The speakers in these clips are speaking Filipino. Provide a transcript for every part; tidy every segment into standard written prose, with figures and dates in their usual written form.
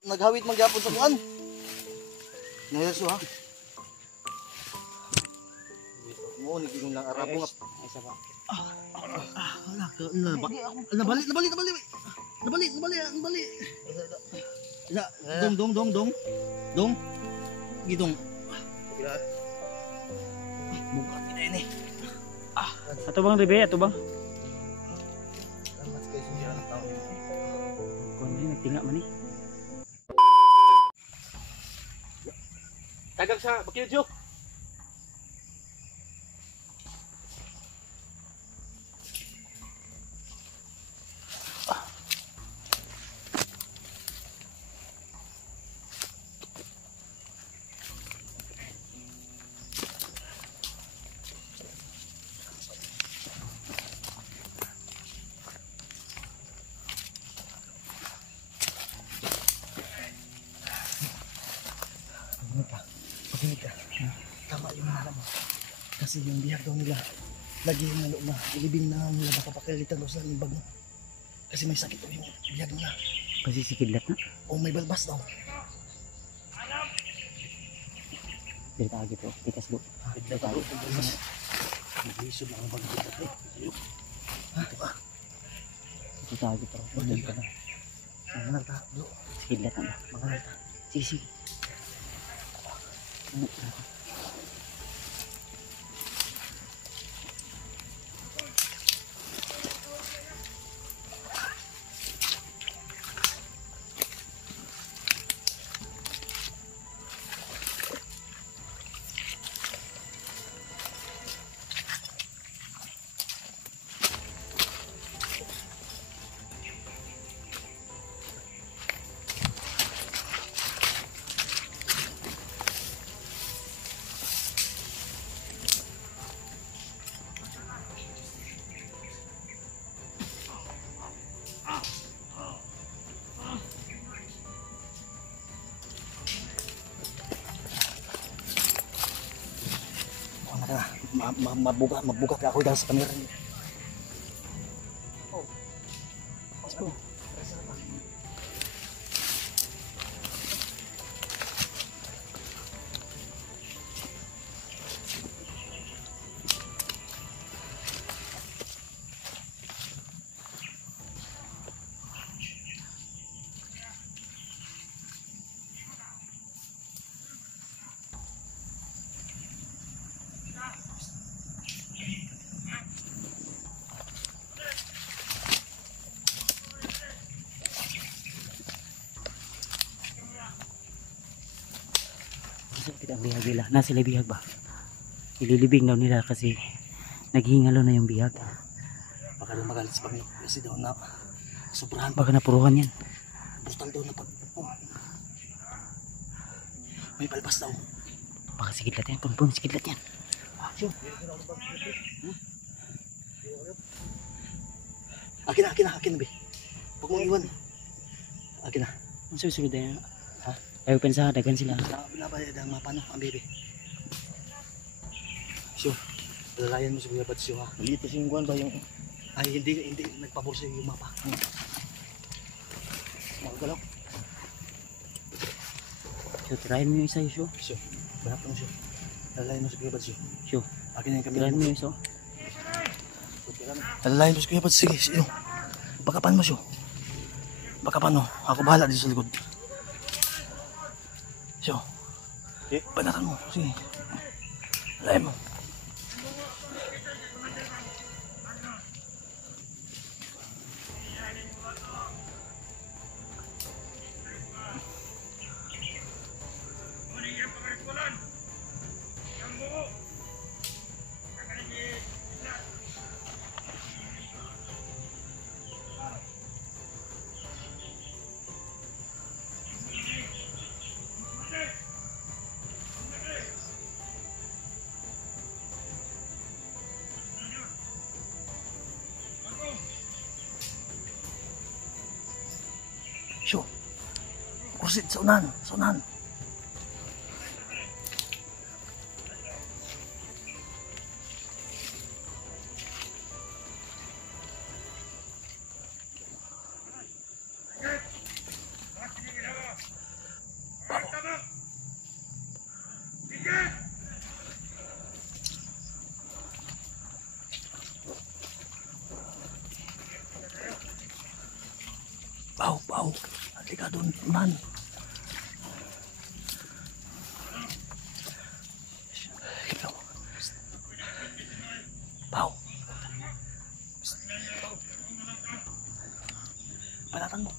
Naghawit magyapon sa kuan. Nayaso ha. Mo ni king lang arabo nga. Isa pa. Nabali. Dong. Gidong. Bukat kita ini. Ato bang ribe, ato bang? Mas kay sinira ng tao. Kuan ni nagtinga man ni. Tagag sa bakilyo. Pakinig ka. Tama yung mga mo. Kasi yung bihag daw nila, lagi yung ano na, ilibing na nila baka pakalitan daw sa libag mo. Kasi may sakit daw yung bihag nila. Kasi sikidlat na. O may balbas daw. Dito agi po. Tikas do. Dito agi po. Naglisod na ang bagay. Ayok. Dito agi po. Dito na. Mangal ta. Sikidlat na. Mangal ta. Sige. Mabugat ka ako dahil sa kamera niyo. Oh. Let's go. Kita ang bihag nila. Nasa sila bihag ba? Ililibing daw nila kasi naghihingalo na yung bihag. Baka daw magalit sa pamilya kasi daw na sobrahan. Baka napuruhan yan. Brutal daw na pagpupong. May palpas daw. Baka sikidlat yan. Punpun sikidlat yan. Akin na be. Huwag mong iwan. Akin na. Ang susunod na yan. Ayaw pensa, dagan sila. Binabayad ang mapano, ang bebe. So, palalayan mo sa Kuya Batsyo ha. Maliit kasi yung guwan ba yung... Ay, hindi nagpabor sa yung mapa. Magagalaw. So, try mo yung isa yung show. So, banap mo siya. Palalayan mo sa Kuya Batsyo. Show. Akin na yung kamera. Try mo yung isa. Palalayan mo sa Kuya Batsyo. Sige, bakapan mo siya. Bakapan mo. Ako bahala dito sa likod. So, banatan mo. Sige. Palalayan mo. Syo, kursit sa unan, sa unan. Pao, halika doon, man. Ikaw. Pao. Balatan mo.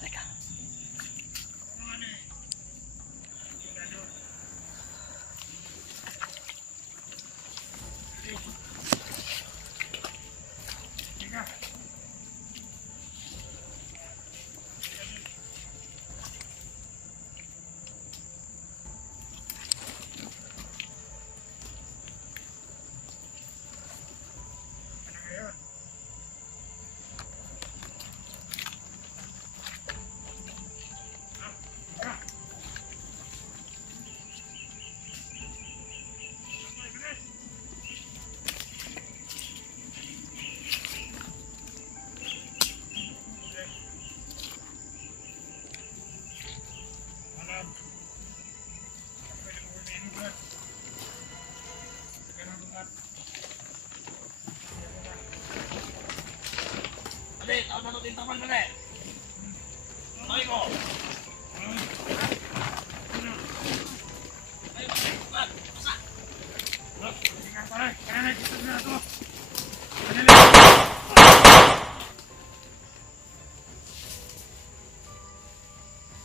Halika.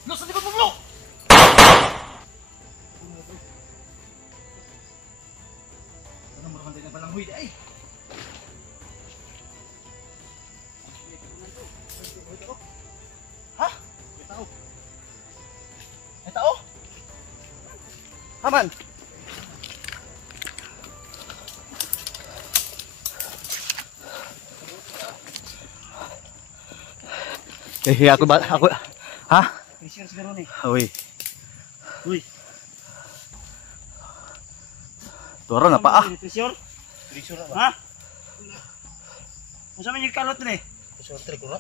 Lo, sa likod mo, bro! Ano mo naman din na palang huy, ay! Ha? May tao. May tao? Haman! Ako ba? Ako... Ha? Pressure siguro ni. Uy. Uy. Turo na pa ah. Pressure? Pressure na Ha? Unsa man yung kalot ni? Pressure trick na.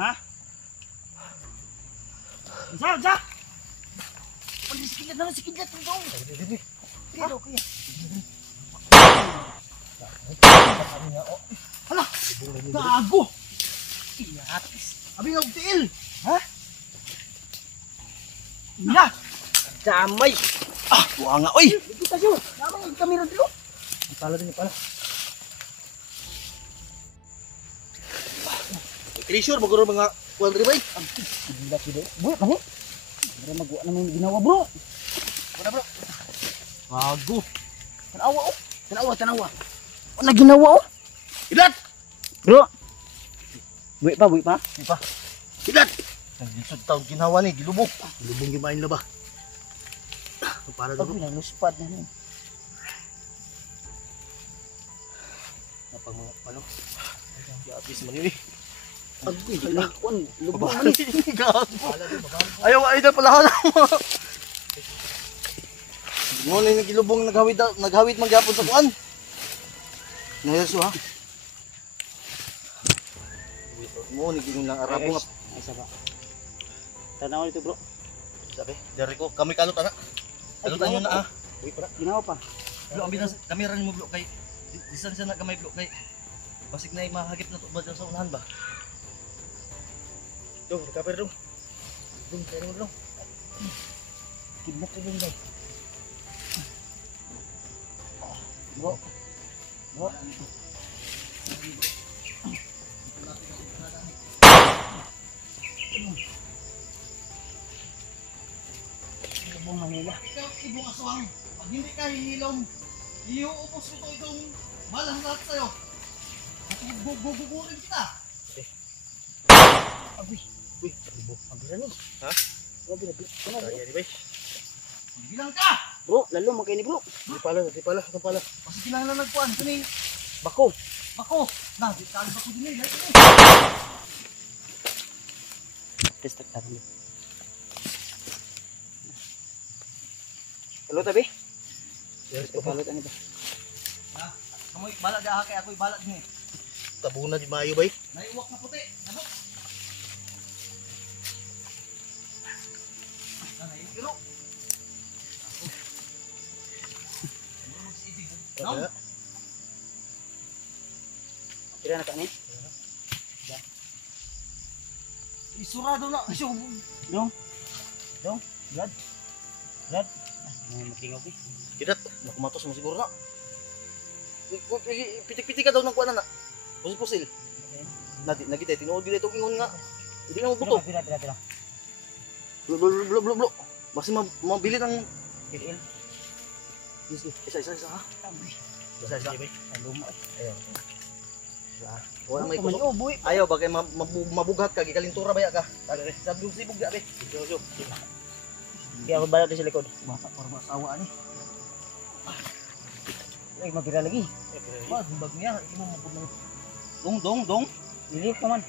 Ha? Unsa? Pag sikilad na sikilad dito. Pero kaya. Hala! Gago. Iyatis. Abi nga tiil. Ha? Ina. Damay. Ah, buha nga oy. Kita siyo. Damay ang kamera dito. Pala din pala. Pressure maguro mga kuan ri bay. Gila sido. Bro, kani? Para magwa na may ginawa, bro. Wala bro. Gago. Tanawa oh. Tanawa. Ano ginawa oh? Ilat. Bro. Buwi pa. Di pa. Ilat. Ang lisod taon ginawa ni gilubog. Gilubog gimain na ba? Para Pag daw. naluspad na ni. Napag mga palo. Yabis man ini. Agoy, lakon. Lubog man. Ayaw ay na pala hala. Mo ni nagilubong naghawid magyapon sa kuan. Nayaso ha. Mo ni gingon lang arabo nga. Asa ba? Tanaw ito, bro. Sabi, dari ko kami kalot ana. Kalot anyo na ah. Uy, para ginawa pa. Blo ang binas kami ran mo blo kay disan na gamay blo kay basig na mahagip na to ba sa unahan ba. Dong, recover dong. Dong, kaya mo dong. Kidnap ko din daw. Bro. Lubong Manila. Ikaw ibong aswang. Pag hindi ka hihilom, iuupos ko to itong balang lahat sa'yo. At gugugurin kita. Agoy. Uy, ibong. Ang bira ni. Ha? Grabe na bira. Ano, bro? Kaya di ba? Bilang ka! Bro, lalo magkaya ni bro. Di pala. Ito pala. Kasi kinahanglan nagkuhan. Ito ni Bako. Bako. Na, di tayo bako din eh. Lahat ni. Test tak taruh. Kalau tapi? Yes, Kalau ano ba? Ha? Kamoy, balat da kay ako'y balat ni. Tabuna di maayo bay. Naiwak na puti. Ano? Naiwiro. No? Kira na ka ni. Isurado na. Siyo. Dong. Dong. Brad. Brad. Ano matingaw ki? Kidat, nakumatos mo siguro na. Pitik-pitik ka daw ng kuwanan na. Pusil-pusil. Nagitay, tinuod gila itong ingon nga. Hindi na mabuto. Pila. Blo. Basi mabili ng Kiril. isa ha. Isa. Luma. Ayaw. Wala may Kuman kusok. boy. Ayaw bagay mabughat ka gikalintura baya ka. Sabog sibog ga be. Kaya ako balad sa likod. Bata para masawa ni. Ay mabira lagi. Wag bag niya imo mo dong. Dili ka man.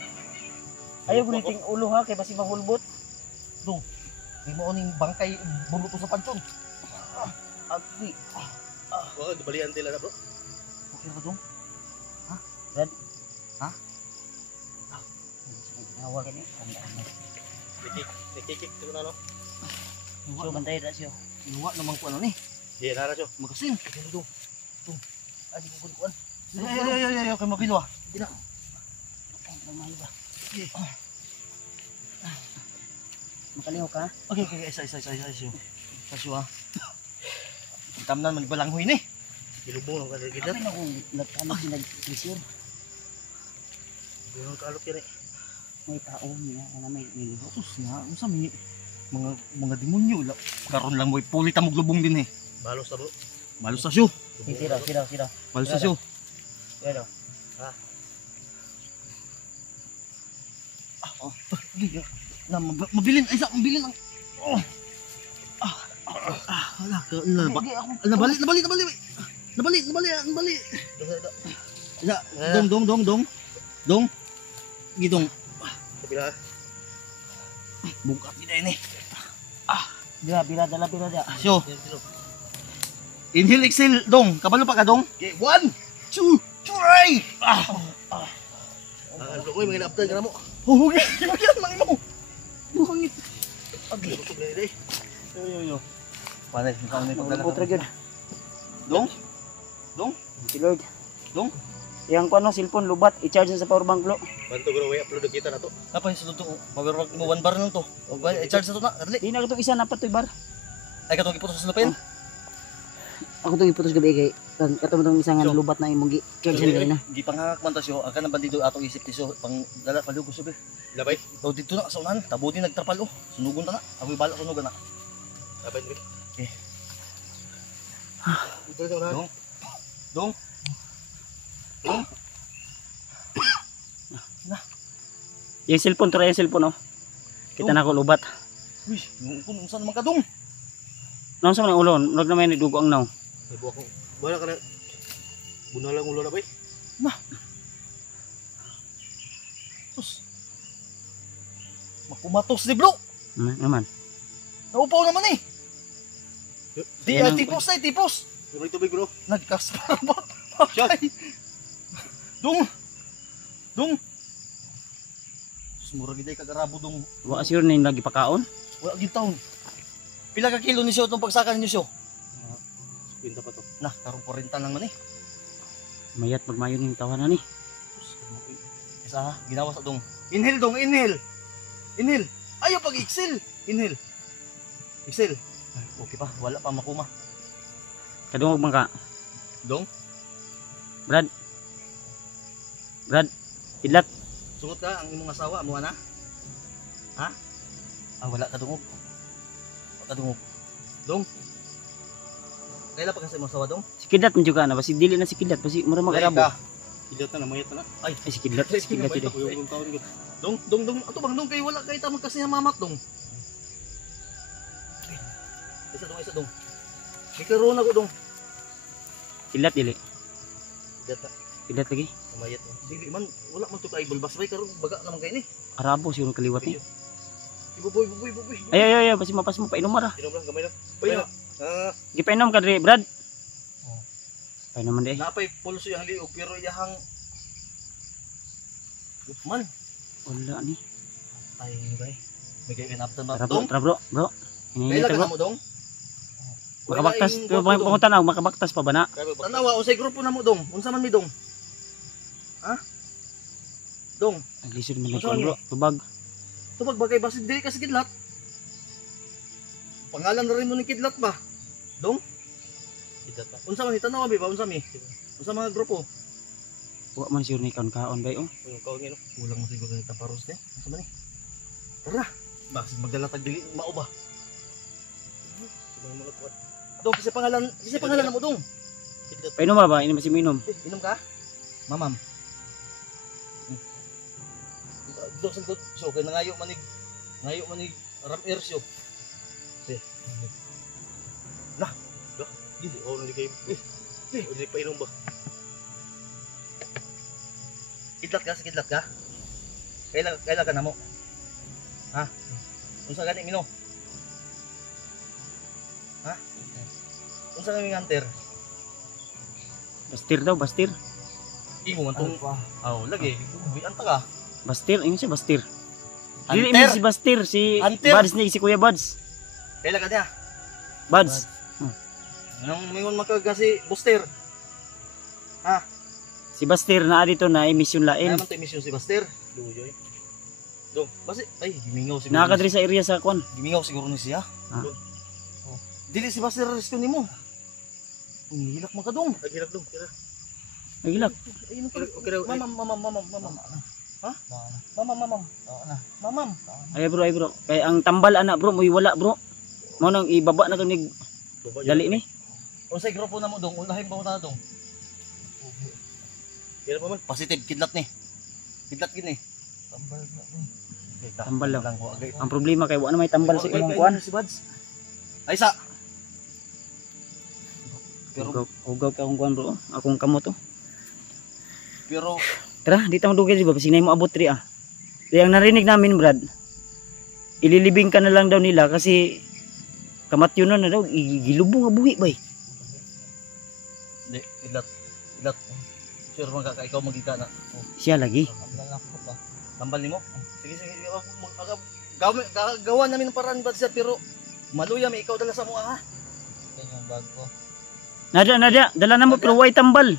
Ayaw ko niting ulo ha kay basi mahulbot. Dong. Di mo ning bangkay buluto sa pansyon. Agri. Wag balian tila na bro. Okay ra dong. Brad. Ha? Hawa ka ni. Kikik tu na no. So bantay ra siyo. Iwa naman ko ano ni. Di na ra siyo. Magasin. Dong. Ay di ko kuan. Ay kay mabilo ah. Di na. Mamay ba? Makaliho ka? Okay, isa. Kasyo ah. Tamnan man balanghoy ni. Ilubong lang kada kita. Ano na kung nagkano sinag-sisir? Yung kalok kire. May tao niya na may niliho. Sus na, unsa mi mga demonyo la. Karon lang moy pulit ta lubong din eh. Balos ta bro. Balos sa siyo. Sira. Balos sa siyo. Pero Mabilin ang wala ka nabali. Dong. Gidong. Bila. Buka kita ini. bila dia. So. Inhale exhale dong. Kabalo pa ka dong. Okay, 1 2 3. Koy mga naptan ka mo. Okay. Magyan mang mo. Buhangit. Agi. Yo. Panay, mukhang may pagdala. Putra gyud. Dong. Si Lord. Dong. Yang kuno cellphone lubat i-charge na sa power bank lo. Bantu bro, way upload kita na to. Apa yung sulod to? Mag-work mo 1 bar lang to. O ba, i-charge na to na. Dali. Di na katong isa na patoy bar. Ay katong iputos sa lupin. Ako tong iputos gabi kay katong tong isang lubat na imong gi-charge na. Di pangakak man to siyo. Ang kanang bandido atong isip ti siyo pang dala palugos siyo be. Labay. O dito na sa unahan, tabuti nagtrapal oh. Sunugon ta na. Ako bala sunugan na. Labay be. Okay. Dong. Yung cellphone try yung cellphone oh. Kita na ko lubat. Uy, yung unsa naman ka dong? Naon sa man ang ulo, murag na may dugo ang naw. Ay buwak ko. Bala ka na. Bunalang ulo na bay. Na. Sus. Makumatos ni bro. Naman. Naupaw naman eh. Di Yan ang- tipos na tipos. Tubig tubig bro. Nagkaspar ba? Ay. Dong. Mura giday kagarabo dong. Wa sure ni lagi pakaon. Wala gid taon. Pila ka kilo ni siyo tong pagsaka ninyo siyo? Pinta pa to. Nah, karong 40 lang man eh. Mayat magmayo ning tawanan ni. Isa ha, ginawa sa dong. Inhale dong, inhale. Ayaw pag exhale. Inhale. Exhale. Ay, okay pa, wala pa makuma. Kadungog man ka. Dong, Brad. Idlat. sugot ka ang imong asawa mo ana? Ha? Wala ka dungog. Dong. Kaila pa kasi imong asawa dong? Si Kidlat man juga na basi dili na si Kidlat basi mura magarabo. Ilat na mayat na. Ay, Si Kidlat yun. Dong. Ato bang dong kay wala kay tamang kasi mamat dong. Isa dong. May karoon ako dong. Kidlat dili. Data, Kidlat lagi. mayat. Dili man wala man to kay bulbas bay karon baga naman kay ni. Arabo siguro kaliwat ni. Ibuboy. Ay, basi mapas mo painom ra. Inom lang gamay lang. Painom. Gipainom ka diri, Brad. Painom man di. Napay pulso yang liog pero yahang man. Wala ni. Ay bay. May kay kinaptan ba Tara dong? bro. Ini Kaila bro. ka mo dong? Makabaktas, pero pangutan ako, makabaktas pa ba na? Tanawa usay grupo na mo dong. Unsa man mi dong? Ha? Dong, Naglisod man Unsa nagkuan ni? bro. Tubag. tubag bagay basin dili kasi kidlat. Pangalan na rin mo ni kidlat ba? Dong, Kita ta. unsa man itanaw abi ba unsa mi? Unsa mga grupo? Wa man siya ni kaon-kaon bay oh. Yung kaon ngino. Kulang mo siguro ni taparos ni. Unsa man ni? Tara. Ba, magdala tag dili mao ba? Subang mga kuat. Dong, kasi pangalan mo dong. Kita ta. Painom ba? Inom si minom. Inom ka? Mamam. Dong sa so kay nangayo manig ram ersyo. Dili ako nali kay. O dili pa inom ba? Kidlat ka, sa kidlat ka? Kailan ka na mo? Ha? Unsa gani mino? Ha? Unsa kami hunter? Bastir daw, bastir. Imo man tong aw lagi. Buyan ta ka. Bastir, ingon siya bastir. Dili Hunter. mi si Bastir, si Hunter. Buds ni si Kuya Buds. Kailan ka niya? Buds. Anong mingon maka kasi Buster? Si Bastir na dito na emisyon lain. Naman to emission si Buster. Duyoy. Dong, basi ay gimingaw siguro. Nakakadri sa area sa kwan. Gimingaw siguro ni siya. Ah. Oh. Dili si Buster rescue nimo. Hilak man ka dong. Agilak dong. Kira. Nagilak. Ayun ka. Okay raw. Mamam. Ha? Mamam. Ay bro. Kay ang tambal ana bro, muy wala bro. Mo nang ibaba na to ni dali ni. Unsay grupo na mo dong? Unahin ba mo na dong? Kira pa man. Positive kidlat ni. Kidlat gini. Tambal lang. Lang ko agay. Ang problema kay wa na may tambal sa imong kwan. Si Buds. Ay sa. Pero Ugaw ka akong kwan bro. Akong kamot to. pero Tara, dito mo dugay di ba? Kasi na mo abot ri ah. Kaya ang narinig namin Brad, ililibing ka na lang daw nila kasi kamatyon na daw, gilubong nga buhi bay. di kidlat. Sure man ka ikaw magika na. Oh. Siya lagi. Tambal nimo? Sige. Gawa namin ng paraan ba sir pero maluya may ikaw dala sa mo ha. Kanyang bag ko. Nada, dala na mo pero way tambal.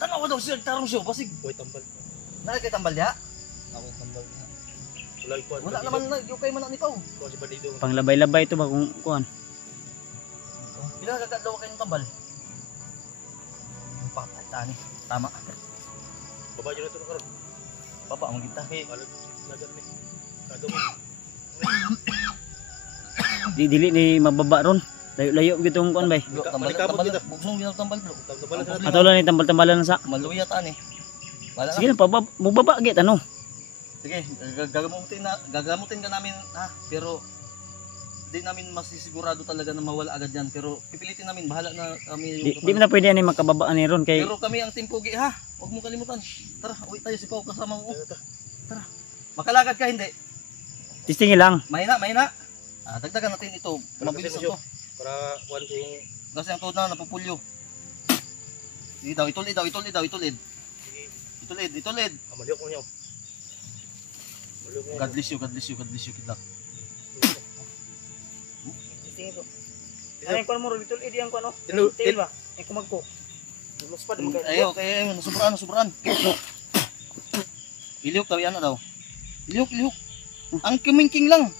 Tanaw daw sir tarong siyo basig. Boy tambal. Na kay tambal ya? Ako tambal na. Wala ikuan. Wala naman na yung kay man ni paw. Ko si bandido. Panglabay-labay to ba kung kuan. Pila ka daw kayong tambal? Patay tani. Tama. Baba jud na to karon. Papa ang kita kay Kalag nagar ni. Kado mo. Dili ni mababa ron. Layo-layo gitong kuan bay. Malikabot kita. Bugsong ginaw tambal bro. Tambal na sa. Ato lang ni tambal-tambalan na sa. Maluya ta ni. Wala Sige na. na mubaba git ano. Sige, gagamutin ka namin ha, pero di namin masisigurado talaga na mawala agad yan, pero pipilitin namin, bahala na kami Di mo na pwede ani makababaan ni ron kay pero kami ang team Pugi ha, huwag mo kalimutan. Tara, uwi tayo si Pao kasama mo. Tara, makalakad ka hindi? testing lang. Mahina. Dagdagan natin ito, mabilis na to. Para kuan ko yung Kasi ang tuhod na napupulyo. Hindi daw, itulid. Itulid. amaliok mo niyo. Maliok mo. God bless you, kidlat. Testing ito. Ay kuan mo ron itul idi ang kuan oh. Tinu- Tail ba? Ay kumagko. Lumas pa Ayo, okay, nasuburan. Iliyok daw yan na daw. Iliyok. Ang kumingking lang.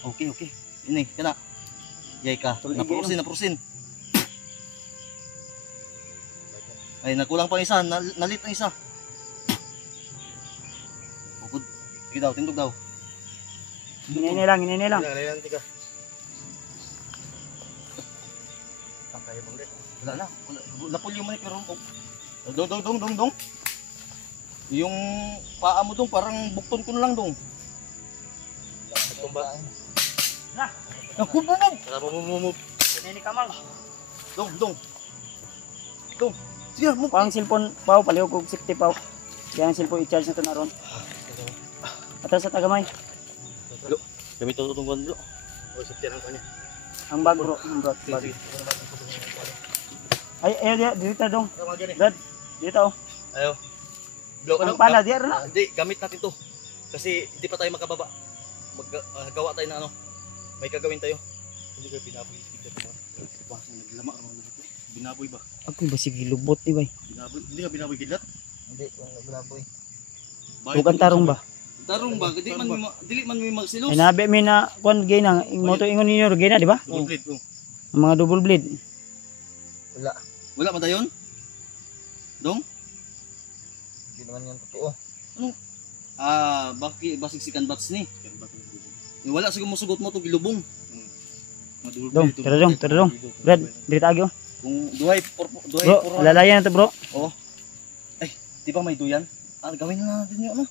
Okay. Ini, kana. Yay ka. Napurusin. Ay, nakulang pa isa. Nalit ang isa. Bukod. Sige daw, tindog daw. Inini lang. Kailangan tika. Kaya bang wala na. Napulyo man pero dong. Yung paa mo dong parang bukton ko na lang dong. Tumba. Ako bumog. Tara mo. Inini kamang. Dong. Sige, mo. Pang cellphone pao palihog og safety pao. Kaya ang cellphone i-charge na to na ron. Atas sa tagamay. Gamit to tong kuan bro. O sa tiyan kanya. Ang bag bro, bag. Ay, dito dong. Brad, dito oh. Ayo. Bro, Ang pala, di na. Hindi, gamit natin to. Kasi hindi pa tayo makababa. Gawa tayo na ano. May gagawin tayo. Hindi ka binaboy tika mo. Pasang naglama naman dito. Binaboy ba? Ako ba sige lubot di bay. Binaboy. Hindi ka binaboy kidlat. Hindi, wala boy. Tukan tarong ba? Tarong ba? Dili man may magsilos. Ay nabi mi na kuan gay na mo to ingon ninyo gay na di ba? Double blade, oh. Ang mga double blade. Wala. Wala pa dayon? Dong? Hindi naman yan totoo. Basig si Kanbats ni. Wala siguro musugot mo to gilubong. Mga double Dong, blade, oh. tara dong, tara dong. Brad, dito agyo. Kung duhay Bro, lalayan na to bro. Di ba may duyan? Gawin na natin yun ano?